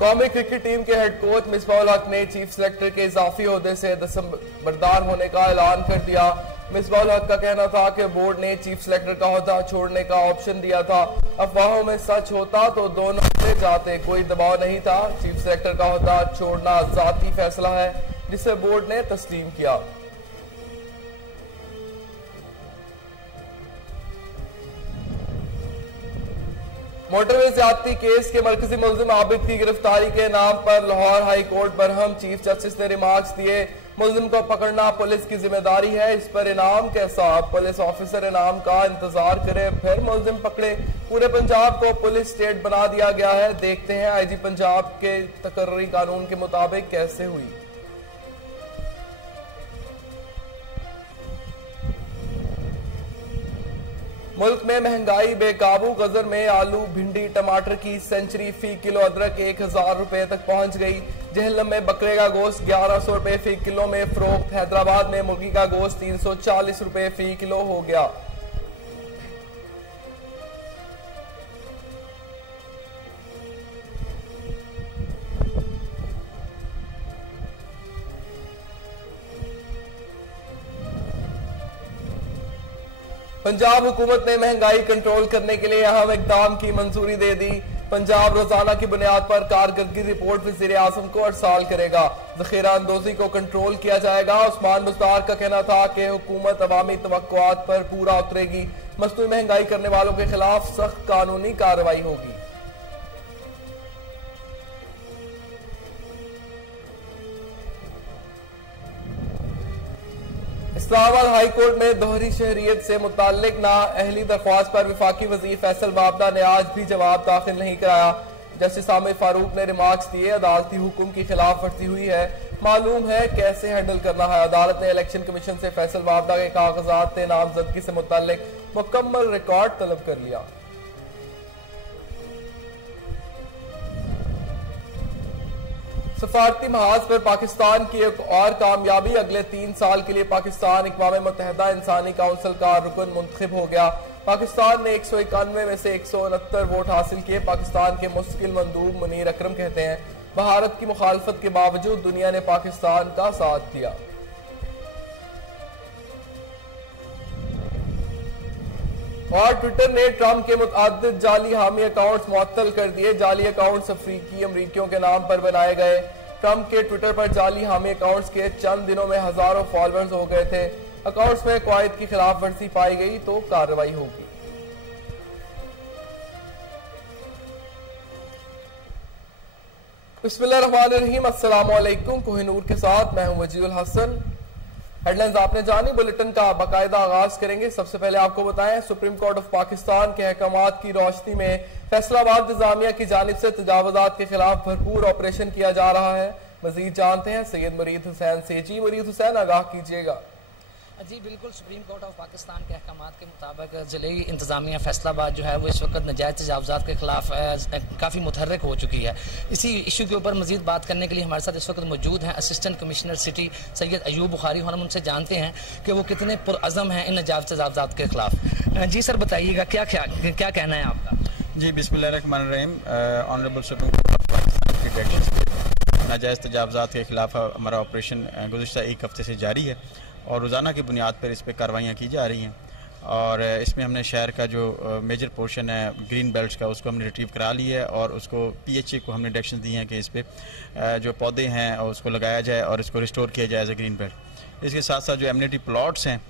कौमी cricket team के head coach Misbahul हक ने चीफ सेलेक्टर के इजाफी ओहदे से दस्तबरदार होने का ऐलान कर दिया। मिसबाहुल हक का कहना था कि बोर्ड ने चीफ सेलेक्टर का ओहदा छोड़ने का ऑप्शन दिया था। अफवाहों में सच होता तो दोनों से जाते, कोई दबाव नहीं था। चीफ सेलेक्टर का ओहदा छोड़ना जाती फैसला है जिसे बोर्ड ने तस्लीम किया। मोटरवे ज्यादती केस के मरकजी मुल्जिम आबिद की गिरफ्तारी के नाम पर Lahore high court Barham chief justice ने रिमार्क्स दिए। मुल्जिम को पकड़ना पुलिस की जिम्मेदारी है, इस पर इनाम कैसा? पुलिस ऑफिसर इनाम का इंतजार करे फिर मुल्जिम पकड़े। पूरे पंजाब को पुलिस स्टेट बना दिया गया है। देखते हैं आईजी पंजाब के तकर्री कानून के मुताबिक कैसे हुई। मुल्क में महंगाई बेकाबू। गजर में आलू, भिंडी, टमाटर की सेंचुरी, फी किलो अदरक 1000 रुपए तक पहुंच गई। जहलम में बकरे का गोश्त 1100 रुपए फी किलो में फरोख्त। हैदराबाद में मुर्गी का गोश्त 340 रुपए फी किलो हो गया। पंजाब हुकूमत ने महंगाई कंट्रोल करने के लिए अहम इकदाम की मंजूरी दे दी। पंजाब रोजाना की बुनियाद पर कारकर्दगी रिपोर्ट वज़ीर आज़म को अरसाल करेगा। ज़ख़ीरा अंदोज़ी को कंट्रोल किया जाएगा। उस्मान बुज़दार का कहना था कि हुकूमत अवामी तवक्कुआत पर पूरा उतरेगी। मसनूई महंगाई करने वालों के खिलाफ सख्त कानूनी कार्रवाई होगी। इस्लामाबाद हाई कोर्ट में दोहरी शहरियत से मुताल्लिक नाअहली दरख्वास्त पर वफाकी वज़ीर फैसल बाबदा ने आज भी जवाब दाखिल नहीं कराया। जस्टिस आमिर फारूक ने रिमार्क्स दिए, अदालती हुक्म की खिलाफ वर्जी हुई है, मालूम है कैसे हैंडल करना है। अदालत ने इलेक्शन कमीशन से फैसल बाबदा के कागजात नामजदगी से मुताल्लिक मुकम्मल रिकॉर्ड तलब कर लिया। सफारती महाज पर पाकिस्तान की एक और कामयाबी। अगले 3 साल के लिए पाकिस्तान अक़वाम मुत्तहिदा इंसानी काउंसिल का रुकन मुंतखब हो गया। पाकिस्तान ने 191 में से 169 वोट हासिल किए। पाकिस्तान के मुस्तकिल मंदूब मुनीर अकरम कहते हैं, भारत की मुखालफत के बावजूद दुनिया ने पाकिस्तान का साथ दिया। और ट्विटर ने ट्रंप के मुतअद्दिद जाली हामी अकाउंट्स मुअत्तल कर दिए। जाली अकाउंट्स अफ्रीकी अमरीकियों के नाम पर बनाए गए। ट्रंप के ट्विटर पर जाली हामी अकाउंट्स के चंद दिनों में हजारों फॉलोअर्स हो गए थे। अकाउंट्स में क़वाइद की खिलाफ वर्जी पाई गई तो कार्रवाई होगी। बिस्मिल्लाहिर्रहमानिर्रहीम, अस्सलाम वालेकुम। कोहिनूर के साथ मैं हूं वजीउल हसन। हेडलाइंस आपने जानी, बुलेटिन का बाकायदा आगाज करेंगे। सबसे पहले आपको बताएं, सुप्रीम कोर्ट ऑफ पाकिस्तान के अहकामात की रोशनी में फैसलाबाद इंतजामिया की जानिब से तजावुजात के खिलाफ भरपूर ऑपरेशन किया जा रहा है। मजीद जानते हैं सैयद मुरीद हुसैन से। जी मुरीद हुसैन, आगाह कीजिएगा। जी बिल्कुल, सुप्रीम कोर्ट ऑफ पाकिस्तान के अहकामात के मुताबिक जिले इंतजामिया फैसलाबाद जो है वो इस वक्त नजायज़ तजावुजात के खिलाफ काफ़ी मुतहर्रिक हो चुकी है। इसी इशू के ऊपर मजीद बात करने के लिए हमारे साथ इस वक्त मौजूद हैं assistant commissioner city Syed Ayub Bukhari. हम उनसे जानते हैं कि वो कितने पुरअज़म हैं इन नजायज़ तजावुजात के खिलाफ। जी सर, बताइएगा क्या कहना है आपका? जी बिस्मिल्लाहिर्रहमानिर्रहीम। Honourable supreme court of Pakistan के डायरेक्शन से नाजायज़ तजावुजात के खिलाफ हमारा ऑपरेशन गुज़िश्ता एक हफ्ते से जारी है और रोज़ाना की बुनियाद पर इस पर कार्रवाइयाँ की जा रही हैं। और इसमें हमने शहर का जो मेजर पोर्शन है ग्रीन बेल्ट का, उसको हमने रिट्रीव करा लिया है और उसको PHA को हमने डायरेक्शन दिए हैं कि इस पर जो पौधे हैं उसको लगाया जाए और इसको रिस्टोर किया जाए एज ए ग्रीन बेल्ट। इसके साथ साथ जो एमिनिटी प्लॉट्स हैं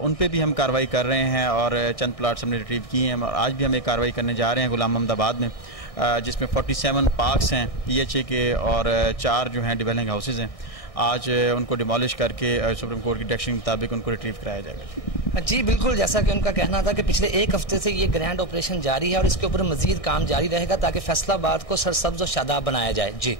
उन पे भी हम कार्रवाई कर रहे हैं और चंद प्लाट्स हमने रिट्रीव किए हैं। और आज भी हम एक कार्रवाई करने जा रहे हैं गुलाम अहमदाबाद में, जिसमें 47 पार्क्स हैं PHA के और 4 जो हैं डिवेलपिंग हाउसेज हैं। आज उनको डिमोलिश करके सुप्रीम कोर्ट की डायरेक्शन के मुताबिक उनको रिट्रीव कराया जाएगा। जी बिल्कुल, जैसा कि उनका कहना था कि पिछले एक हफ्ते से ये ग्रैंड ऑपरेशन जारी है और इसके ऊपर मजीद काम जारी रहेगा ताकि फैसलाबाद को सरसब्ज और शादाब बनाया जाए। जी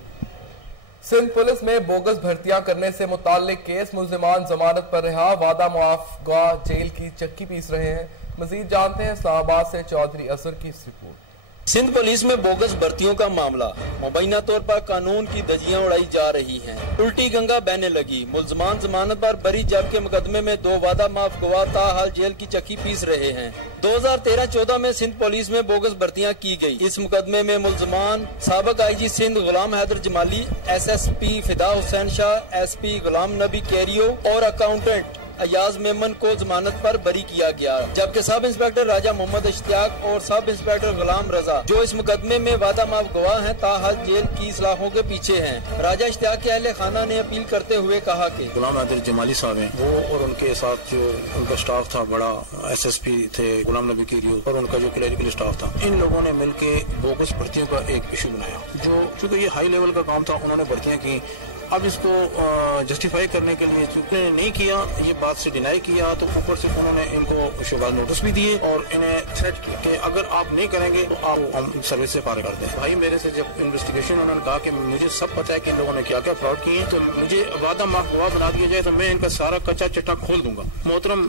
सिंध पुलिस में बोगस भर्तियां करने से मुताल्लिक केस, मुल्जिमान जमानत पर रिहा, वादा मुआफगा जेल की चक्की पीस रहे हैं। मजीद जानते हैं इस्लामाबाद से चौधरी असर की इस रिपोर्ट। सिंध पुलिस में बोगस भर्तियों का मामला, मुबैना तौर पर कानून की धज्जियां उड़ाई जा रही हैं। उल्टी गंगा बहने लगी, मुल्जमान जमानत पर बरी जबकि मुकदमे में 2 वादा माफ गवाह ताहाल जेल की चक्की पीस रहे हैं। 2013-14 में सिंध पुलिस में बोगस भर्तियां की गई। इस मुकदमे में मुल्जमान साबिक IG सिंध गुलाम हैदर जमाली, SSP फिदा हुसैन शाह, SP गुलाम नबी कैरियो और अकाउंटेंट अयाज मेमन को जमानत पर बरी किया गया, जबकि सब इंस्पेक्टर राजा मोहम्मद इश्तियाक और सब इंस्पेक्टर गुलाम रजा जो इस मुकदमे में वादा माफ गवाह हैं ताहाल जेल की सलाखों के पीछे हैं। राजा इश्तियाक के अहले खाना ने अपील करते हुए कहा कि गुलाम हैदर जमाली साहब हैं, वो और उनके साथ जो उनका स्टाफ था बड़ा SSP थे गुलाम नबी कैरियो और उनका जो क्लरिकल स्टाफ था, इन लोगों ने मिलके बोगस भर्तियों का एक इशू बनाया। जो चूँकि ये हाई लेवल का काम था, उन्होंने भर्तियां की। अब इसको जस्टिफाई करने के लिए चूंकि नहीं किया, ये बात से डिनाई किया, तो ऊपर से उन्होंने इनको शुरुआत नोटिस भी दिए और इन्हें थ्रेट किया कि अगर आप नहीं करेंगे तो आप हम सर्विस से फारिग कर दें। भाई मेरे से जब इन्वेस्टिगेशन उन्होंने कहा कि मुझे सब पता है कि इन लोगों ने क्या क्या फ्रॉड किए, तो मुझे वादा माफ गवाह बना दिया जाए तो मैं इनका सारा कच्चा चिट्ठा खोल दूंगा। मोहतरम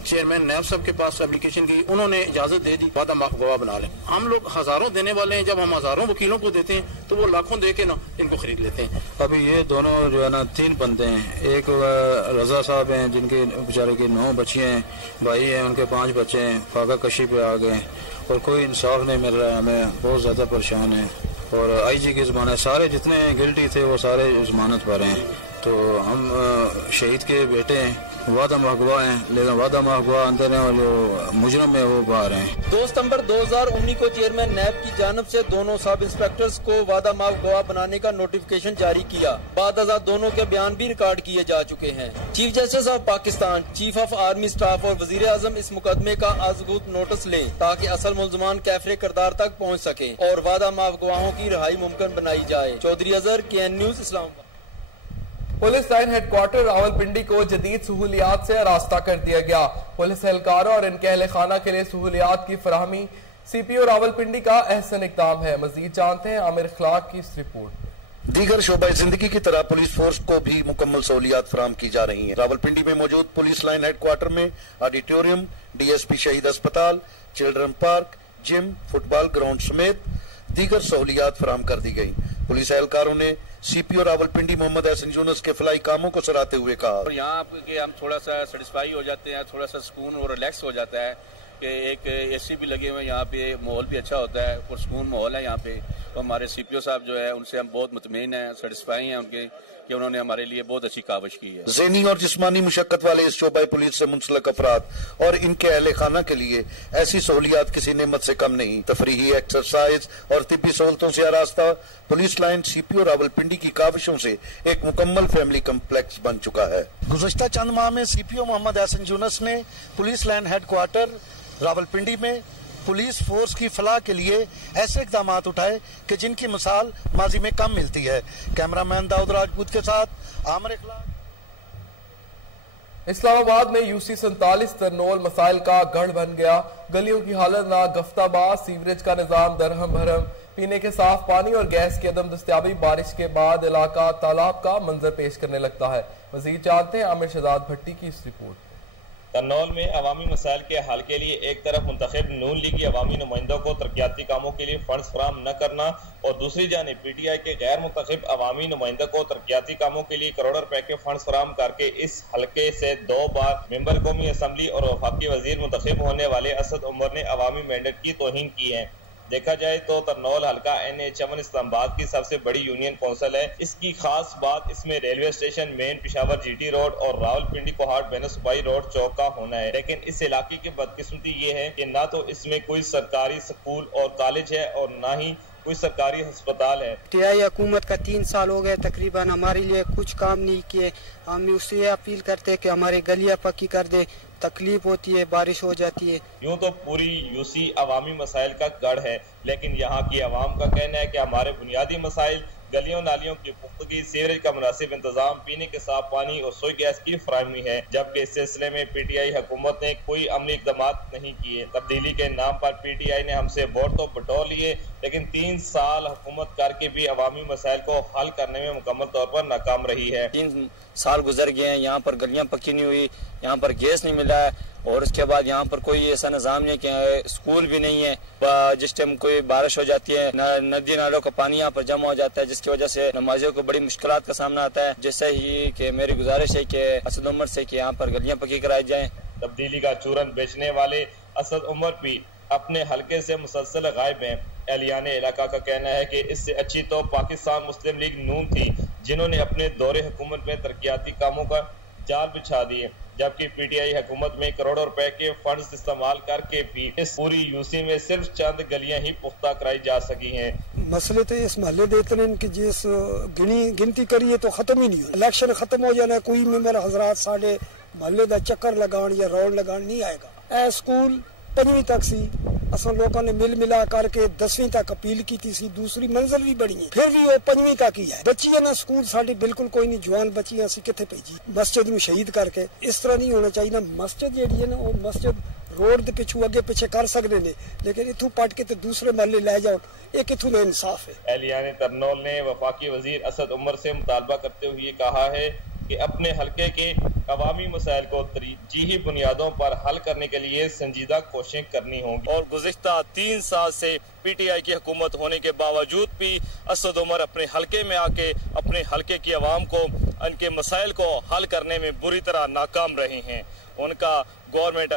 चेयरमैन नैब साहब के पास एप्लीकेशन की, उन्होंने इजाजत दे दी वादा माफ गवाह बना लें। हम लोग हजारों देने वाले हैं, जब हम हजारों वकीलों को देते हैं तो वो लाखों दे के ना इनको खरीद लेते हैं। अभी ये दोनों जो है ना 3 बंदे हैं, एक रजा साहब हैं जिनके बेचारे के 9 बच्चे हैं, भाई हैं उनके 5 बच्चे हैं, फाका कशी पे आ गए और कोई इंसाफ नहीं मिल रहा है, हमें बहुत ज़्यादा परेशान है। और IG की ज़मानत, सारे जितने गिल्टी थे वो सारे ज़मानत पर हैं। तो हम शहीद के बेटे हैं, वादा महगवा हैं, लेकिन वादा महगवा अंदर हैं और जो मुजरम है वो बाहर हैं। 2 सितंबर 2019 को चेयरमैन नैब की जानिब से दोनों सब इंस्पेक्टर्स को वादा माफ गवाह बनाने का नोटिफिकेशन जारी किया। बाद दोनों के बयान भी रिकॉर्ड किए जा चुके हैं। Chief justice of Pakistan, chief of army staff और वजीर आजम इस मुकदमे का अज़गुत नोटिस लें ताकि असल मुल्जमान कैफरे किरदार तक पहुँच सके और वादा माफ गवाहों की रिहाई मुमकिन बनाई जाए। Chaudhry Azhar, KN news, Islamabad. Police line headquarters Rawalpindi को जदीद सहूलियात से आरास्ता कर दिया गया। पुलिस एहलकारों और इनके अहले खाना के लिए सहूलियात की फराहमी CPO रावलपिंडी का अहसन इक़दाम है। मजीद जानते हैं आमिर इखलाक की इस रिपोर्ट। दीगर शोबा जिंदगी की तरह पुलिस फोर्स को भी मुकम्मल सहूलियात फराहम की जा रही हैं। रावलपिंडी में मौजूद पुलिस लाइन हेडक्वार्टर में ऑडिटोरियम, DSP शहीद अस्पताल, children park, gym, football ground समेत दीगर सहूलियात फराहम कर दी गयी। पुलिस एहलकारों ने CPO रावलपिंडी मोहम्मद हसन यूनुस के फलाई कामों को सराहते हुए कहा, और यहाँ के हम थोड़ा सा सेटिस्फाई हो जाते हैं, थोड़ा सा सुकून और रिलैक्स हो जाता है कि एक AC भी लगे हुए हैं यहाँ पे, माहौल भी अच्छा होता है और सुकून माहौल है यहाँ पे। तो हमारे CPO साहब जो है उनसे हम बहुत मुतमईन हैं, सेटिस्फाई हैं उनके कि उन्होंने हमारे लिए बहुत अच्छी काविश की है। ज़हनी और जिस्मानी मुशक्कत वाले इस शोबा पुलिस से मुंसलिक अफराद और इनके अहले खाना के लिए ऐसी सहूलियात किसी नेमत से कम नहीं। तफरीही, एक्सरसाइज और तिब्बी सहूलतों से आरास्ता पुलिस लाइन CPO रावलपिंडी की काविशों से एक मुकम्मल फैमिली कम्प्लेक्स बन चुका है। गुज़श्ता चंद माह में CPO मोहम्मद हसन यूनुस ने पुलिस लाइन हेडक्वार्टर रावलपिंडी में पुलिस फोर्स की फलाह के लिए ऐसे इक़दाम उठाए कि जिनकी मिसाल माजी में कम मिलती है। कैमरामैन दाऊद राजपूत के साथ आमिर इखलाक। इस्लामाबाद में UC 47 तरनोल मसाइल का गढ़ बन गया। गलियों की हालत ना गफ्ताबाद, सीवरेज का निजाम दरहम भरम, पीने के साफ पानी और गैस की अदम दस्तियाबी। बारिश के बाद इलाका तालाब का मंजर पेश करने लगता है। मजीद जानते हैं आमिर शहजाद भट्टी की इस रिपोर्ट। तरनौल में अवामी मसाइल के हल के लिए एक तरफ मुंतखब नून लीगी अवामी नुमाइंदों को तरक्याती कामों के लिए फंड्स फराहम न करना और दूसरी जानिब PTI के गैर मुंतखब अवामी नुमाइंदों को तरक्याती कामों के लिए करोड़ों रुपए के फंड्स फराहम करके इस हल्के से 2 बार मेंबर कौमी असम्बली और वफाकी वजीर मुंतखब होने वाले असद उमर ने अवामी मैंडेट की तौहीन की है। देखा जाए तो तरनौल हल्का NH-1 इस्लामाबाद की सबसे बड़ी यूनियन कौंसिल है। इसकी खास बात इसमें railway station, main Peshawar GT road और रावलपिंडी कोहाट बेनसूबाई रोड चौक का होना है। लेकिन इस इलाके की बदकिस्मती ये है कि ना तो इसमें कोई सरकारी स्कूल और कॉलेज है और ना ही कोई सरकारी अस्पताल है। PTI हुकूमत का 3 साल हो गए तकरीबन, हमारे लिए कुछ काम नहीं किए। हम उससे अपील करते हैं कि हमारी गलियां पक्की कर दे, तकलीफ होती है, बारिश हो जाती है। यूं तो पूरी UC अवामी मसाइल का गढ़ है, लेकिन यहाँ की आवाम का कहना है कि हमारे बुनियादी मसाइल गलियों नालियों की पुख्तगी, सीवरेज का मुनासिब इंतजाम, पीने के साफ पानी और सोई गैस की फराहमी है। जबकि इस सिलसिले में PTI हुकूमत ने कोई अमली इक़दाम नहीं किए। तब्दीली के नाम पर PTI ने हमसे वोट तो बटोर लिए, लेकिन 3 साल हुकूमत करके भी अवामी मसाइल को हल करने में मुकम्मल तौर पर नाकाम रही है। 3 साल गुजर गए हैं, यहाँ पर गलियां पक्की नहीं हुई, यहाँ पर गैस नहीं मिला है और उसके बाद यहाँ पर कोई ऐसा निज़ाम नहीं है कि स्कूल भी नहीं है। जिस टाइम कोई बारिश हो जाती है नदी नालों का पानी यहाँ पर जमा हो जाता है, जिसकी वजह से नमाजियों को बड़ी मुश्किलात का सामना आता है। जैसे ही कि मेरी गुजारिश है कि असद उमर से कि यहाँ पर गलियाँ पक्की कराई जाएँ। तब्दीली का चूरन बेचने वाले असद उमर भी अपने हलके से मुसलसल गायब हैं। एहलियाने इलाका का कहना है कि इससे अच्छी तो पाकिस्तान मुस्लिम लीग नून थी, जिन्होंने अपने दौरे हुकूमत में तरक्याती कामों का जाल बिछा दिए, जबकि पीटीआई हुकूमत में करोड़ों रुपए के फंड्स इस्तेमाल करके भी इस पूरी यूसी में सिर्फ चंद गलियां ही पुख्ता कराई जा सकी हैं। मसले तो इस महल्ले देते हैं कि जिस गिनती करिए तो खत्म ही नहीं हो। इलेक्शन खत्म हो जाना, कोई मेंबर हजरात साढ़े महल्ले का चक्कर लगान या रौड़ लगान नहीं आएगा। ए स्कूल 5वीं तक सी असा लोगों ने मिल मिला करके 10वीं तक अपील की थी, दूसरी मंजिल भी बनी है, फिर भी वो 5वीं तक ही है। बच्चियां ना स्कूल साड़ी बिल्कुल कोई नहीं, जवान बच्चियां असी किथे भेजी मस्जिद में शहीद करके। इस तरह नहीं होना चाहिए ना। मस्जिद जी है ना, वो मस्जिद रोड के पिछू अगे पीछे कर सकते ने, लेकिन इथू पट के दूसरे महल्ले ले जाओ, ये किथू ना इंसाफ है। एहलियाने तरनौल ने वफाकी वजीर असद उमर से मुतालबा करते हुए कहा है कि अपने हलके के अवामी मसाइल को तरजीही बुनियादों पर हल करने के लिए संजीदा कोशिशें करनी होंगी। और गुज़िश्ता 3 साल से पीटीआई की हुकूमत होने के बावजूद भी असद उमर अपने हलके में आके अपने हलके की आवाम को उनके मसाइल को हल करने में बुरी तरह नाकाम रहे हैं। उनका गवर्नमेंट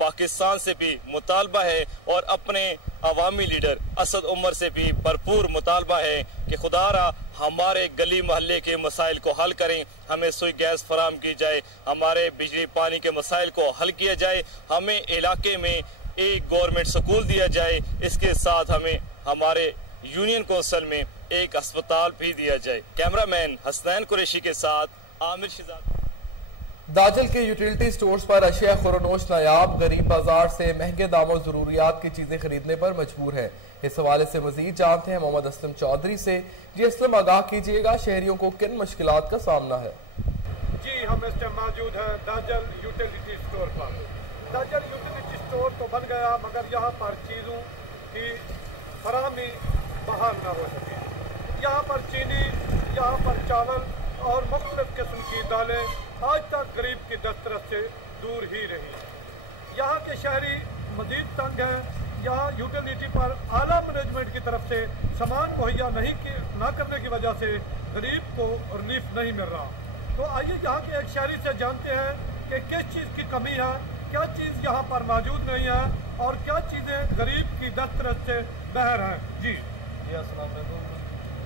पाकिस्तान से भी मुतालबा है और अपने अवामी लीडर असद उमर से भी भरपूर मुतालबा है कि खुदारा हमारे गली मोहल्ले के मसाइल को हल करें, हमें सुई गैस फराम की जाए, हमारे बिजली पानी के मसाइल को हल किया जाए, हमें इलाके में एक गवर्नमेंट स्कूल दिया जाए, इसके साथ हमें हमारे यूनियन कौंसिल में एक अस्पताल भी दिया जाए। कैमरामैन हसनैन कुरैशी के साथ आमिर शिजाद। दाजल के यूटिलिटी स्टोर्स पर अशिया खुरनोश नायाब, गरीब बाजार से महंगे दामों जरूरियात की चीजें खरीदने पर मजबूर है। इस हवाले से मजीद जानते हैं मोहम्मद असलम चौधरी से। जी असलम, आगाह कीजिएगा शहरियों को किन मुश्किलात का सामना है? जी हम इस टाइम मौजूद हैं दाजल यूटिलिटी स्टोर पर। दाजल यूटिलिटी स्टोर तो बन गया, मगर यहाँ पर चीज़ों की फराहमी बहाल न हो सके। यहाँ पर चीनी, यहाँ पर चावल और मुख्तलिफ किस्म की दालें आज तक गरीब की दस्तरस से दूर ही रही। यहाँ के शहरी मजीद तंग हैं। यहाँ यूटिलिटी पर आला मैनेजमेंट की तरफ से सामान मुहैया न करने की वजह से गरीब को रिलीफ नहीं मिल रहा। तो आइए यहाँ के एक शहरी से जानते हैं कि किस चीज़ की कमी है, क्या चीज़ यहाँ पर मौजूद नहीं है और क्या चीज़ें गरीब की दस्तरस से बाहर हैं। जी अस्सलाम वालेकुम।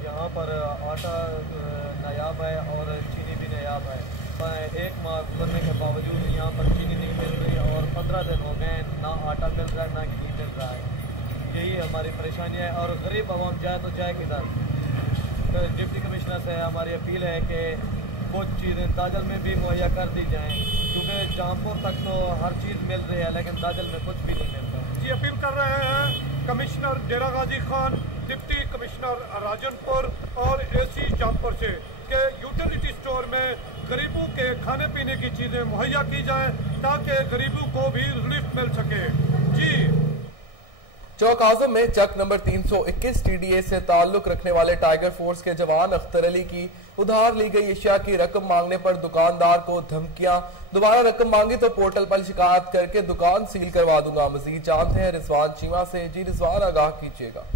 यहाँ पर आटा नायाब है और चीनी भी नायाब है। एक माह गुजरने के बावजूद यहाँ पर चीनी नहीं मिल रही और 15 दिन हो गए, ना आटा मिल रहा है ना घी मिल रहा है। यही हमारी परेशानी है और गरीब आवाम जाए तो जाए किधर। तो डिप्टी कमिश्नर से हमारी अपील है कि कुछ चीज़ें दाजल में भी मुहैया कर दी जाएँ, क्योंकि जहाँपुर तक तो हर चीज़ मिल रही है लेकिन दाजल में कुछ भी नहीं मिल रहा। जी अपील कर रहे हैं कमिश्नर डेरा गाजी खान, डिप्टी कमिश्नर राजनपुर और एसी जहाँपुर से कि यूटिलिटी स्टोर में गरीबों के खाने पीने की चीज़ें मुहैया की जाएं ताकि गरीबों को भी रिलीफ मिल सके। जी चौक आजम में चक नंबर 321 TDA से ताल्लुक रखने वाले टाइगर फोर्स के जवान अख्तर अली की उधार ली गई अशिया की रकम मांगने पर दुकानदार को धमकियां। दोबारा रकम मांगी तो पोर्टल पर शिकायत करके दुकान सील करवा दूंगा। मजीद जानते हैं रिजवान चीमा से। जी रिजवान, आगाह कीजिएगा।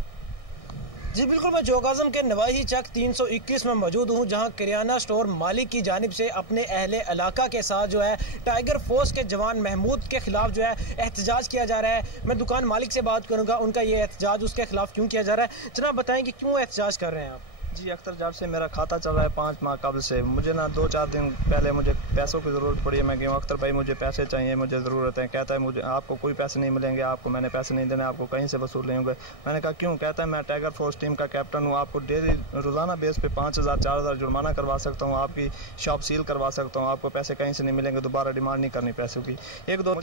जी बिल्कुल, मैं चौक आजम के नवाही चक 321 में मौजूद हूँ, जहाँ किराना स्टोर मालिक की जानिब से अपने अहले इलाका के साथ जो है टाइगर फोर्स के जवान महमूद के खिलाफ जो है एहतजाज किया जा रहा है। मैं दुकान मालिक से बात करूँगा, उनका ये एहतजाज उसके खिलाफ क्यों किया जा रहा है। जनाब बताएं कि क्यों एहतजाज कर रहे हैं आप? जी अख्तर, जब से मेरा खाता चल रहा है 5 माह कबल से, मुझे ना 2-4 दिन पहले मुझे पैसों की ज़रूरत पड़ी है। मैं कहूँ अख्तर भाई मुझे पैसे चाहिए, मुझे ज़रूरत है। कहता है मुझे आपको कोई पैसे नहीं मिलेंगे, आपको मैंने पैसे नहीं देने, आपको कहीं से वसूल नहीं होंगे। मैंने कहा क्यों? कहता है मैं टाइगर फोर्स टीम का कैप्टन हूँ, आपको डेली रोज़ाना बेस पे 5000-4000 जुर्माना करवा सकता हूँ, आपकी शॉप सील करवा सकता हूँ, आपको पैसे कहीं से नहीं मिलेंगे, दोबारा डिमांड नहीं करनी पैसों की। 1-2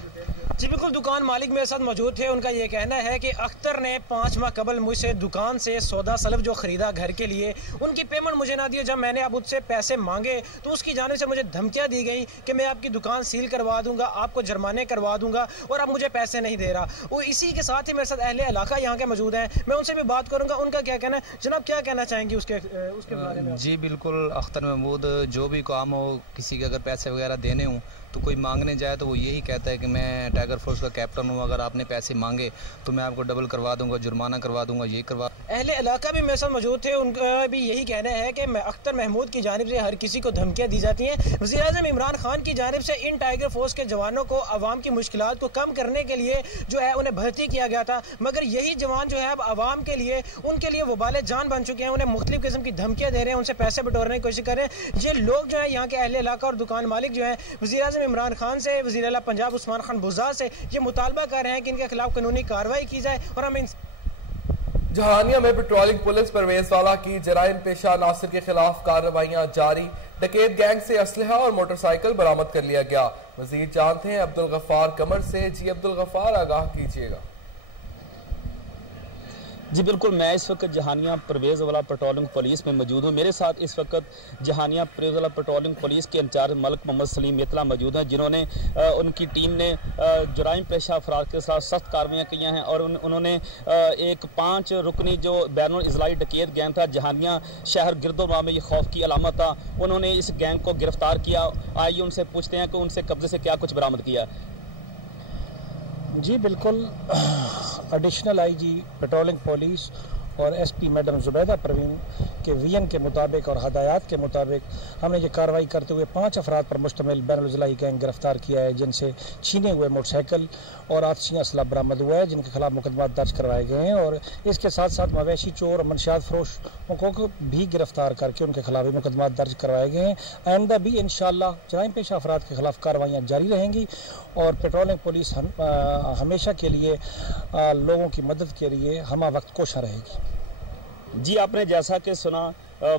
जी बिल्कुल, दुकान मालिक मेरे साथ मौजूद थे। उनका ये कहना है कि अख्तर ने 5 माह कबल मुझसे दुकान से सौदा सलब जो खरीदा घर के लिए, उनकी पेमेंट मुझे ना दिए। जब मैंने अब उससे पैसे मांगे तो उसकी जाने से मुझे धमकियां दी गई कि मैं आपकी दुकान सील करवा दूंगा, आपको जुर्माने करवा दूंगा, और अब मुझे पैसे नहीं दे रहा। वो इसी के साथ ही मेरे साथ अहले इलाका यहाँ के मौजूद हैं, मैं उनसे भी बात करूंगा, उनका क्या कहना है। जनाब क्या कहना चाहेंगे उसके बारे में? जी बिल्कुल अख्तर महमूद, जो भी काम हो, किसी के अगर पैसे वगैरह देने हों तो कोई मांगने जाए तो वो यही कहता है कि मैं टाइगर फोर्स का कैप्टन हूँ, अगर आपने पैसे मांगे तो मैं आपको डबल करवा दूंगा, जुर्माना करवा दूंगा, ये करवा। अहले इलाका भी मेरे साथ मौजूद थे, उनका भी यही कहना है कि अख्तर महमूद की जानिब से हर किसी को धमकियां दी जाती हैं। वज़ीर-ए-आज़म इमरान खान की जानिब से इन टाइगर फोर्स के जवानों को अवाम की मुश्किलात को कम करने के लिए जो है उन्हें भर्ती किया गया था, मगर यही जवान जो है अब अवाम के लिए उनके लिए वबाले जान बन चुके हैं। उन्हें मुख्तलिफ किस्म की धमकियां दे रहे हैं, उनसे पैसे बटोरने की कोशिश कर रहे हैं। ये लोग जो है यहाँ के अहले इलाका और दुकान मालिक जो है वज़ीर-ए-आज़म इमरान खान से, वज़ीर आला पंजाब उस्मान खान बुज़दार से ये मुतालबा कर रहे हैं कि इनके खिलाफ कानूनी कार्रवाई की जाए। और हम जहानिया में पेट्रोलिंग पुलिस परवेज वाला की जराइम पेशा नासिर के खिलाफ कार्रवाइयां जारी। डकैत गैंग से असलहा और मोटरसाइकिल बरामद कर लिया गया। मजीद जानते हैं अब्दुल गफ्फार कमर से। जी अब्दुल गफ्फार, आगाह कीजिएगा। जी बिल्कुल, मैं इस वक्त जहानिया परवेज वाला पेट्रोलिंग पुलिस में मौजूद हूँ। मेरे साथ इस वक्त जहानिया परवेज वाला पेट्रोलिंग पुलिस के इंचार्ज मलिक मोहम्मद सलीम मितला मौजूद हैं, जिन्होंने उनकी टीम ने जराइम पेशा अफराद के साथ सख्त कार्रवाइयाँ की हैं और उन्होंने एक 5 रुकनी जो बैनुल इजलाई डकैत गैंग था जहानिया शहर गिरदोनवा में, ये खौफ की अलामत था, उन्होंने इस गैंग को गिरफ्तार किया। आइए उनसे पूछते हैं कि उनसे कब्जे से क्या कुछ बरामद किया। जी बिल्कुल, एडिशनल आईजी पेट्रोलिंग पुलिस और एसपी मैडम जुबैदा परवीन के विजन के मुताबिक और हदायत के मुताबिक हमने ये कार्रवाई करते हुए 5 अफराद पर मुश्तमिल बैनुल इजलाई गैंग गिरफ्तार किया है, जिनसे छीने हुए मोटरसाइकिल और आतिशी असला बरामद हुआ है, जिनके खिलाफ मुकदमा दर्ज करवाए गए हैं। और इसके साथ साथ मवेशी चोर और मनशियात फरोशों को भी गिरफ्तार करके उनके खिलाफ भी मुकदमा दर्ज करवाए गए हैं। आइंदा भी इंशाअल्लाह जराइम पेशा अफराद के खिलाफ कार्रवाइयाँ जारी रहेंगी और पेट्रोलिंग पुलिस हमेशा के लिए लोगों की मदद के लिए हमा वक्त कोशिश रहेगी। जी, आपने जैसा कि सुना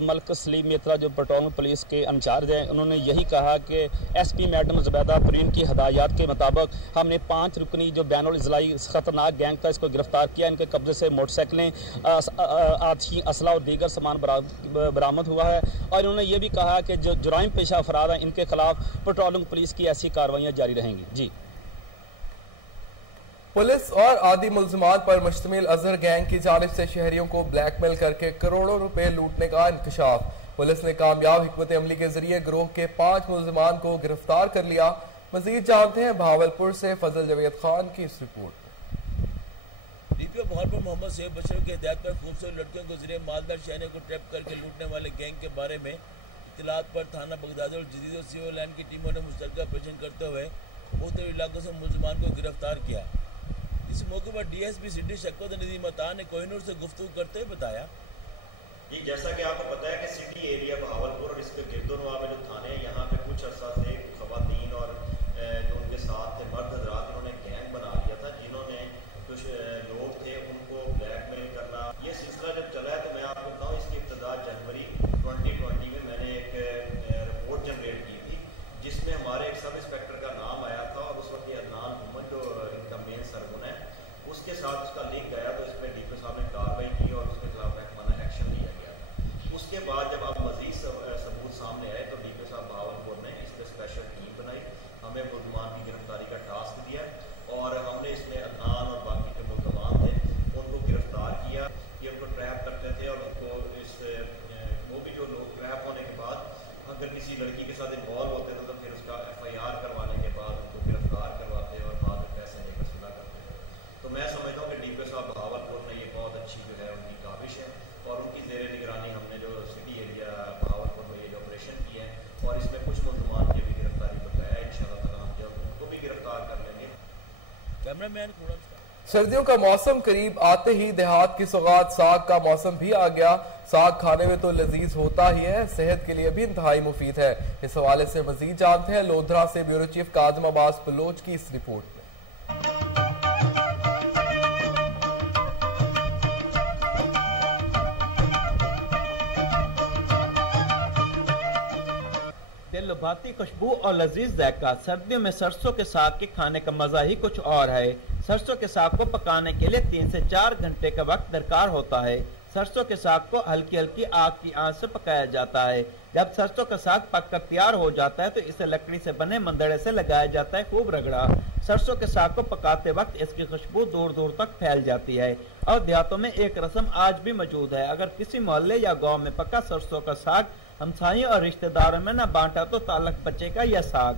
मलिक सलीम मित्रा जो पेट्रोलिंग पुलिस के इंचार्ज हैं, उन्होंने यही कहा कि एसपी मैडम जुबैदा परवीन की हदायत के मुताबिक हमने 5 रुकनी जो बैनुल इजलाई खतरनाक गैंग था इसको गिरफ्तार किया। इनके कब्जे से मोटरसाइकिलें, आतिशी असला और दीगर सामान बरामद हुआ है। और उन्होंने ये भी कहा कि जो जुराइम पेशा अफराद हैं इनके खिलाफ पेट्रोलिंग पुलिस की ऐसी कार्रवाइयाँ जारी रहेंगी। जी, पुलिस और आदि मुल्ज़िमान पर मुश्तमिल अजहर गैंग की जानिब से शहरियों को ब्लैकमेल करके करोड़ों रुपए लूटने का इंकशाफ। पुलिस ने कामयाब हिकमत अमली के जरिए गिरोह के 5 मुल्ज़िमान को गिरफ्तार कर लिया। मजीद जानते हैं भावलपुर से फजल जवेद खान की इस रिपोर्ट। डीपीओ भावलपुर मोहम्मद सैयद बशर के हिदायत पर खूबसूरत लड़कियों के जरिए मालदार शहरों को ट्रैप करके लूटने वाले गैंग के बारे में इत्तलात पर थाना बगदाद और जदीद और सिविल लाइन की टीमों ने मुश्तरका ऑपरेशन करते हुए मुख्तलिफ इलाकों से मुल्ज़िमान को गिरफ्तार किया। इस मौके पर डीएसपी सिटी शक्वत नदीम अता ने कोहिनूर से गुफ्तगू करते हुए बताया कि जैसा कि आपको पता है कि सिटी एरिया बहावलपुर और इसके गिरदोनवा में जो थाने हैं, यहाँ पे कुछ अर्सा से खवातीन और जो उनके साथ थे मर्द हजरात, इन्होंने गैंग बना लिया था जिन्होंने कुछ लोग थे उनको ब्लैकमेल करना। ये सिलसिला जब चला है तो मैं आपको बताऊँ, इसकी इब्तदा जनवरी 2020 में मैंने एक रिपोर्ट जनरेट की थी जिसमें हमारे एक सब इंस्पेक्टर का नाम आया था और उस वक्त ये अदनान मोहम्मद जो इनका मेन सरगुन है उसके साथ उसका लिंक गया, तो इस पर डीपीओ साहब ने कार्रवाई की और उसके खिलाफ महकमाना एक्शन लिया गया था। उसके बाद जब अब मजीद सबूत सामने आए तो डीपीओ साहब भावलपुर ने इस पर स्पेशल टीम बनाई, हमें मुल्ज़िमान की गिरफ्तारी का टास्क दिया और हमने इसमें अदनान और बाकी जो मुल्ज़िमान थे उनको गिरफ्तार किया। ये उनको ट्रैप करते थे और उनको वो भी जो लोग ट्रैप होने के बाद अगर किसी लड़की के साथ इन्वॉल्व होते थे तो फिर उसका FIR करवाने के बाद उनको गिरफ्तार करवाते और बाद में पैसे लेकर सुलह करते थे। तो मैं समझता हूँ कि डीपीओ साहब बहावलपुर ने ये बहुत अच्छी जो है उनकी काविश है और उनकी ज़ेर निगरानी हमने जो सिटी एरिया बहावलपुर में ये जो ऑपरेशन किए हैं और इसमें कुछ मुल्ज़िमान की भी गिरफ्तारी बताया। इंशाअल्लाह ताला हम जब उनको भी गिरफ्तार कर लेंगे। कैमरामैन थोड़ा सर्दियों का मौसम करीब आते ही देहात की सौगात साग का मौसम भी आ गया। साग खाने में तो लजीज होता ही है, सेहत के लिए भी इंतहाई मुफीद है। इस हवाले से मजीद जानते हैं लोधरा से ब्यूरो चीफ काज़िम अब्बास बलोच की इस रिपोर्ट में। दिल लुभाती खुशबू और लजीज जायका, सर्दियों में सरसों के साग के खाने का मजा ही कुछ और है। सरसों के साग को पकाने के लिए 3 से 4 घंटे का वक्त दरकार होता है। सरसों के साग को हल्की हल्की आग की आंच से पकाया जाता है। जब सरसों का साग पककर तैयार हो जाता है तो इसे लकड़ी से बने मंदड़े से लगाया जाता है खूब रगड़ा। सरसों के साग को पकाते वक्त इसकी खुशबू दूर दूर तक फैल जाती है। और देहातों में एक रस्म आज भी मौजूद है, अगर किसी मोहल्ले या गाँव में पका सरसों का साग हमसाइयों और रिश्तेदारों में न बांटा तो ताल्लुक बचेगा या साग।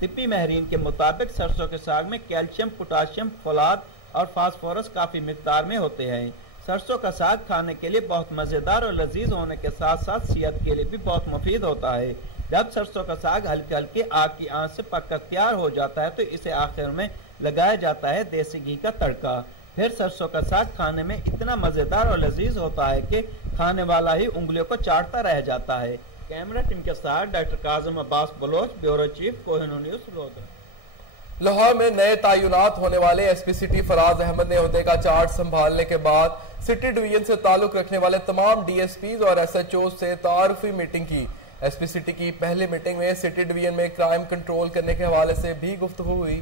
तिब्बी माहिरीन के मुताबिक सरसों के साग में कैल्शियम, पोटाशियम, फोलाद और फास्फोरस काफी मिकदार में होते हैं। सरसों का साग खाने के लिए बहुत मजेदार और लजीज होने के साथ साथ सेहत के लिए भी बहुत मुफीद होता है। जब सरसों का साग हल्के हल्के आग की आंच से पककर तैयार हो जाता है तो इसे आखिर में लगाया जाता है देसी घी का तड़का। फिर सरसों का साग खाने में इतना मजेदार और लजीज होता है कि खाने वाला ही उंगलियों को चाटता रह जाता है। कैमरा टीम के साथ doctor Kazim Abbas Baloch, bureau chief, Kohinoor news, Lodhran. Lahore में नए तैनात होने वाले एसपी सिटी फराज अहमद ने ओहदे का चार्ज संभालने के बाद सिटी डिवीजन से ताल्लुक रखने वाले तमाम डीएसपीज और एसएचओ से तारुफी मीटिंग की। एसपी सिटी की पहली मीटिंग में सिटी डिवीजन में क्राइम कंट्रोल करने के हवाले से भी गुफ्तगू हुई।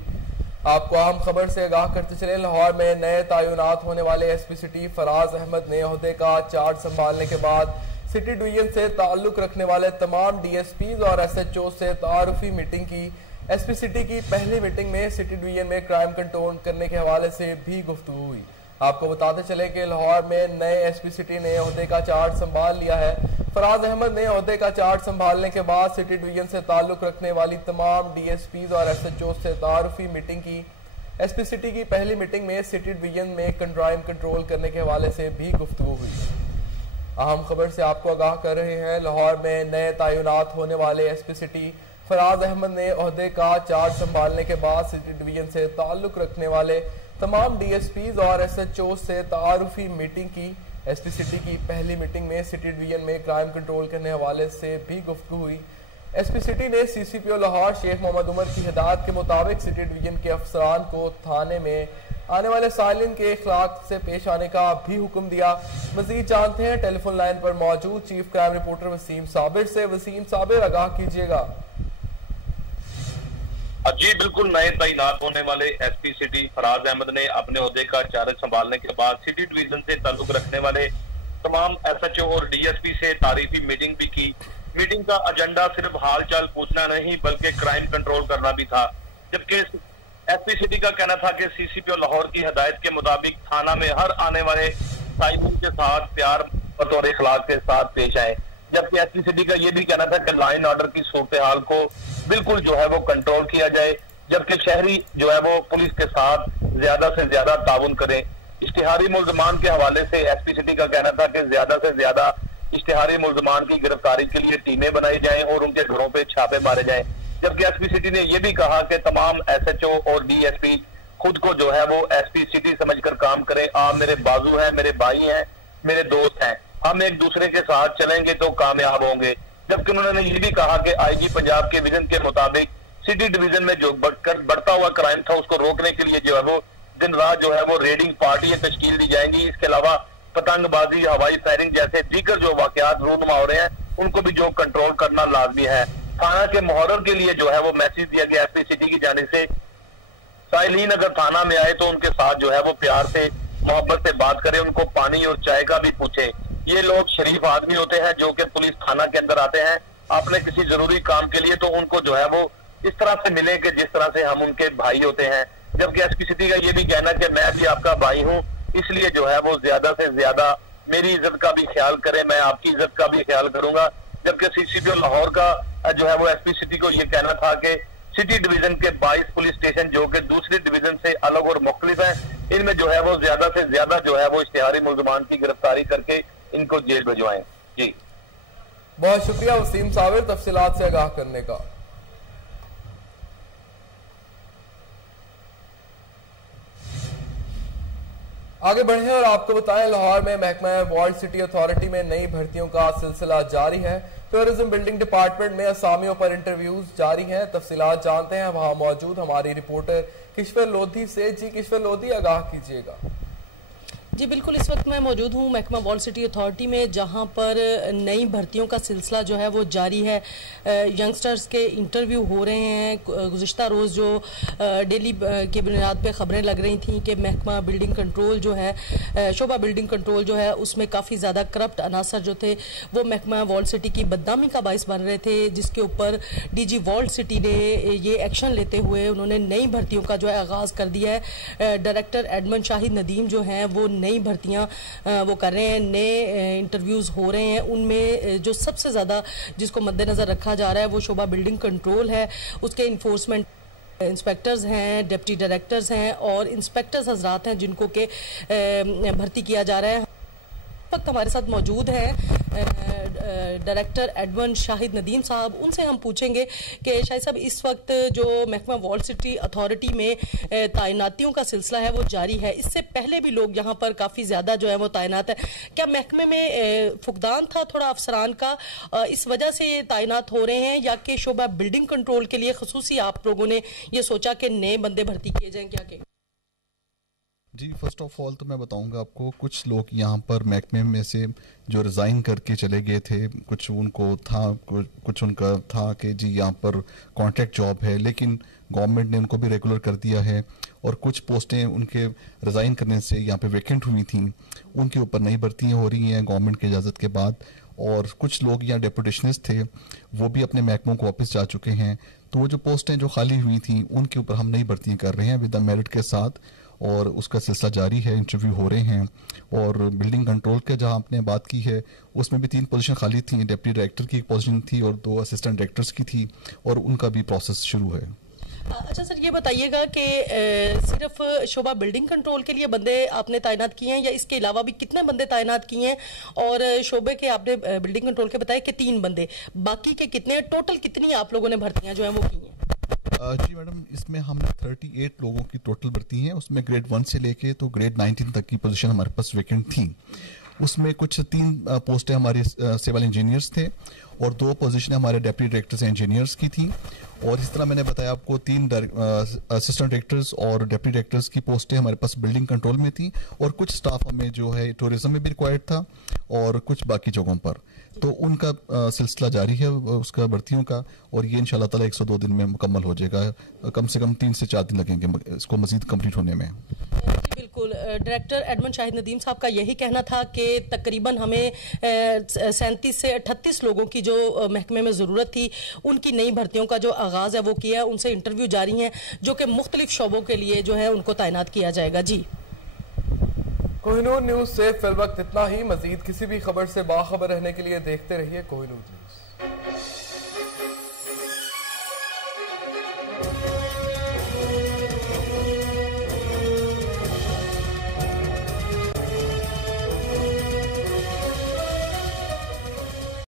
आपको अहम खबर से आगाह करते चले, लाहौर में नए तैनात होने वाले एसपी सिटी फराज अहमद ने ओहदे का चार्ज संभालने के बाद सिटी डिवीजन से ताल्लुक रखने वाले तमाम डीएसपीज और एसएचओ से तारुफी मीटिंग की। एसपी सिटी की पहली मीटिंग में सिटी डिवीजन में क्राइम कंट्रोल करने के हवाले से भी गुफ्तगू हुई। आपको बताते चले कि लाहौर में नए एसपी सिटी ने ओहदे का चार्ज संभाल लिया है। फराज अहमद ने ओहदे का चार्ज संभालने के बाद सिटी डिवीजन से ताल्लुक रखने वाली तमाम डीएसपीज और एसएचओ से तारुफी मीटिंग की। एसपी सिटी की पहली मीटिंग में सिटी डिवीजन में क्राइम कंट्रोल करने के हवाले से भी गुफ्तगू हुई। अहम खबर से आपको आगाह कर रहे हैं, लाहौर में नए तैनात होने वाले एसपी सिटी फराज अहमद ने ओहदे का चार्ज संभालने के बाद सिटी डिवीजन से ताल्लुक रखने वाले तमाम डीएसपीज और एसएचओ से तारुफी मीटिंग की। एसपी सिटी की पहली मीटिंग में सिटी डिवीजन में क्राइम कंट्रोल करने हवाले से भी गुफ्तगू हुई। एसपी सिटी ने सीसीपीओ लाहौर शेख मोहम्मद उमर की हिदायत के मुताबिक सिटी डिवीजन के अफसरान को थाने में आने वाले साइलिन के इखलाक से पेश आने का भी हुक्म दिया। मजीद जानते हैं टेलीफोन लाइन पर मौजूद chief crime reporter Waseem Sabir से। वसीम साबिर, आगाह कीजिएगा। जी बिल्कुल, नए तैनात होने वाले एसपी सिटी फराज अहमद ने अपने ओहदे का चार्ज संभालने के बाद सिटी डिवीजन से ताल्लुक रखने वाले तमाम एसएचओ और डीएसपी से तारीफी मीटिंग भी की। मीटिंग का एजेंडा सिर्फ हाल चाल पूछना नहीं बल्कि क्राइम कंट्रोल करना भी था। जबकि एसपी सिटी का कहना था कि सीसीपीओ लाहौर की हिदायत के मुताबिक थाना में हर आने वाले साइबुल के साथ प्यार और इखलाक के साथ पेश आए। जबकि एसपी सिटी का यह भी कहना था कि लाइन ऑर्डर की सूरत हाल को बिल्कुल जो है वो कंट्रोल किया जाए, जबकि शहरी जो है वो पुलिस के साथ ज्यादा से ज्यादा ताउन करें। इश्तिहारी मुल्जमान के हवाले से एसपी सिटी का कहना था कि ज्यादा से ज्यादा इश्तिहारी मुल्जमान की गिरफ्तारी के लिए टीमें बनाई जाएं और उनके घरों पे छापे मारे जाएं। जबकि एसपी सिटी ने यह भी कहा कि तमाम एसएचओ और डीएसपी खुद को जो है वो एसपी सिटी समझकर काम करें। आप मेरे बाजू हैं, मेरे भाई हैं, मेरे दोस्त हैं, हम एक दूसरे के साथ चलेंगे तो कामयाब होंगे। जबकि उन्होंने ये भी कहा कि आईजी पंजाब के विजन के मुताबिक सिटी डिवीजन में जो बढ़ता हुआ क्राइम था उसको रोकने के लिए जो है वो दिन रात जो है वो रेडिंग पार्टियां तश्कील दी जाएंगी। इसके अलावा पतंगबाजी, हवाई फायरिंग जैसे दीगर जो वाकयात रूनुमा हो रहे हैं उनको भी जो कंट्रोल करना लाजमी है। थाना के मुहर्रर के लिए जो है वो मैसेज दिया गया एसपी सिटी की जानिब से, साइलिन अगर थाना में आए तो उनके साथ जो है वो प्यार से मोहब्बत से बात करें, उनको पानी और चाय का भी पूछे। ये लोग शरीफ आदमी होते हैं जो कि पुलिस थाना के अंदर आते हैं अपने किसी जरूरी काम के लिए, तो उनको जो है वो इस तरह से मिले कि जिस तरह से हम उनके भाई होते हैं। जबकि एसपी सिटी का ये भी कहना है कि मैं भी आपका भाई हूँ, इसलिए जो है वो ज्यादा से ज्यादा मेरी इज्जत का भी ख्याल करें, मैं आपकी इज्जत का भी ख्याल करूंगा। जबकि सीसीपीओ लाहौर का जो है वो एसपी सिटी को ये कहना था कि सिटी डिवीजन के 22 पुलिस स्टेशन जो कि दूसरी डिवीजन से अलग और मुख्तलिफ है, इनमें जो है वो ज्यादा से ज्यादा जो है वो इश्तिहारी मुल्जमान की गिरफ्तारी करके इनको जेल भिजवाएं। जी बहुत शुक्रिया वसीम साबिर तफसीलात से आगाह करने का। आगे बढ़े और आपको बताएं, लाहौर में महकमा वर्ल्ड सिटी अथॉरिटी में नई भर्तियों का सिलसिला जारी है। टूरिज्म बिल्डिंग डिपार्टमेंट में असामियों पर इंटरव्यूज जारी हैं। तफसीलात जानते हैं वहां मौजूद हमारी रिपोर्टर किश्वर लोधी से। जी किश्वर लोधी, आगाह कीजिएगा। जी बिल्कुल, इस वक्त मैं मौजूद हूँ महकमा वर्ल्ड सिटी अथॉरिटी में, जहाँ पर नई भर्तियों का सिलसिला जो है वो जारी है। यंगस्टर्स के इंटरव्यू हो रहे हैं। गुज़िश्ता रोज़ जो डेली की बुनियाद पे खबरें लग रही थी कि महकमा बिल्डिंग कंट्रोल जो है, शोबा बिल्डिंग कंट्रोल जो है, उसमें काफ़ी ज़्यादा करप्ट अनासर जो थे वो महकमा वर्ल्ड सिटी की बदनामी का बाइस बन रहे थे, जिसके ऊपर डीजी वर्ल्ड सिटी ने ये एक्शन लेते हुए उन्होंने नई भर्तियों का जो है आगाज़ कर दिया है। डायरेक्टर एडमंड शाहिद नदीम जो हैं वो नई भर्तियां वो कर रहे हैं, नए इंटरव्यूज़ हो रहे हैं। उनमें जो सबसे ज़्यादा जिसको मद्देनज़र रखा जा रहा है वो शोबा बिल्डिंग कंट्रोल है, उसके इन्फोर्समेंट इंस्पेक्टर्स हैं, डिप्टी डायरेक्टर्स हैं और इंस्पेक्टर्स हजरात हैं जिनको के भर्ती किया जा रहा है। वक्त हमारे साथ मौजूद हैं डायरेक्टर एडवन शाहिद नदीम साहब। उनसे हम पूछेंगे कि शाहिद साहब, इस वक्त जो महकमा वॉल सिटी अथॉरिटी में तैनातियों का सिलसिला है वो जारी है। इससे पहले भी लोग यहाँ पर काफ़ी ज़्यादा जो है वो तैनात है। क्या महकमे में फुकदान था थोड़ा अफसरान का, इस वजह से ये तैनात हो रहे हैं, या कि शोबा बिल्डिंग कंट्रोल के लिए खसूसी आप लोगों ने ये सोचा कि नए बंदे भर्ती किए जाएँ? क्या कहेंगे? जी, फर्स्ट ऑफ ऑल तो मैं बताऊंगा आपको, कुछ लोग यहाँ पर महकमे में से जो रिज़ाइन करके चले गए थे, कुछ उनको था, कुछ उनका था कि जी यहाँ पर कॉन्ट्रैक्ट जॉब है, लेकिन गवर्नमेंट ने उनको भी रेगुलर कर दिया है और कुछ पोस्टें उनके रिज़ाइन करने से यहाँ पे वैकेंट हुई थी, उनके ऊपर नई भर्तियाँ हो रही हैं गवर्नमेंट की इजाज़त के बाद। और कुछ लोग यहाँ डेपुटेशनिस्ट थे वो भी अपने महकमों को वापस जा चुके हैं। तो वो जो पोस्टें जो खाली हुई थी उनके ऊपर हम नई भर्तियाँ कर रहे हैं विद द मेरिट के साथ, और उसका सिलसिला जारी है, इंटरव्यू हो रहे हैं। और बिल्डिंग कंट्रोल के जहां आपने बात की है उसमें भी 3 पोजीशन खाली थी, डिप्टी डायरेक्टर की एक पोजीशन थी और 2 असिस्टेंट डायरेक्टर्स की थी, और उनका भी प्रोसेस शुरू है। अच्छा सर, ये बताइएगा कि सिर्फ शोबा बिल्डिंग कंट्रोल के लिए बंदे आपने तैनात किए हैं या इसके अलावा भी कितने बंदे तैनात किए हैं? और शोबे के आपने बिल्डिंग कंट्रोल के बताया कि 3 बंदे, बाकी के कितने, टोटल कितनी आप लोगों ने भर्तियां जो है वो की हैं? जी मैडम, इसमें हमने 38 लोगों की टोटल भर्ती हैं, उसमें ग्रेड 1 से लेके तो ग्रेड 19 तक की पोजीशन हमारे पास वैकेंट थी। उसमें कुछ 3 पोस्टें हमारे सिविल इंजीनियर्स थे और 2 पोजीशन हमारे डिप्टी डायरेक्टर्स इंजीनियर्स की थी। और इस तरह मैंने बताया आपको 3 असिस्टेंट डायरेक्टर्स और डिप्टी डायरेक्टर्स की पोस्टें हमारे पास बिल्डिंग कंट्रोल में थी, और कुछ स्टाफ हमें जो है टूरिज्म में भी रिक्वायर्ड था और कुछ बाकी जगहों पर। तो उनका सिलसिला जारी है उसका भर्तियों का, और ये इंशाल्लाह ताला 102 दिन में मुकम्मल हो जाएगा। कम से कम 3 से 4 दिन लगेंगे इसको मजीद कंप्लीट होने में। बिल्कुल, डायरेक्टर एडमन शाहिद नदीम साहब का यही कहना था कि तकरीबन हमें 37 से 38 लोगों की जो महकमे में ज़रूरत थी उनकी नई भर्तियों का जो आगाज़ है वो किया, उनसे इंटरव्यू जारी हैं जो कि मुख्तलिफ शोबों के लिए जो है उनको तैनात किया जाएगा। जी, कोहिनूर न्यूज़ से फिल वक्त इतना ही। मजीद किसी भी खबर से बाखबर रहने के लिए देखते रहिए कोहिनूर न्यूज़।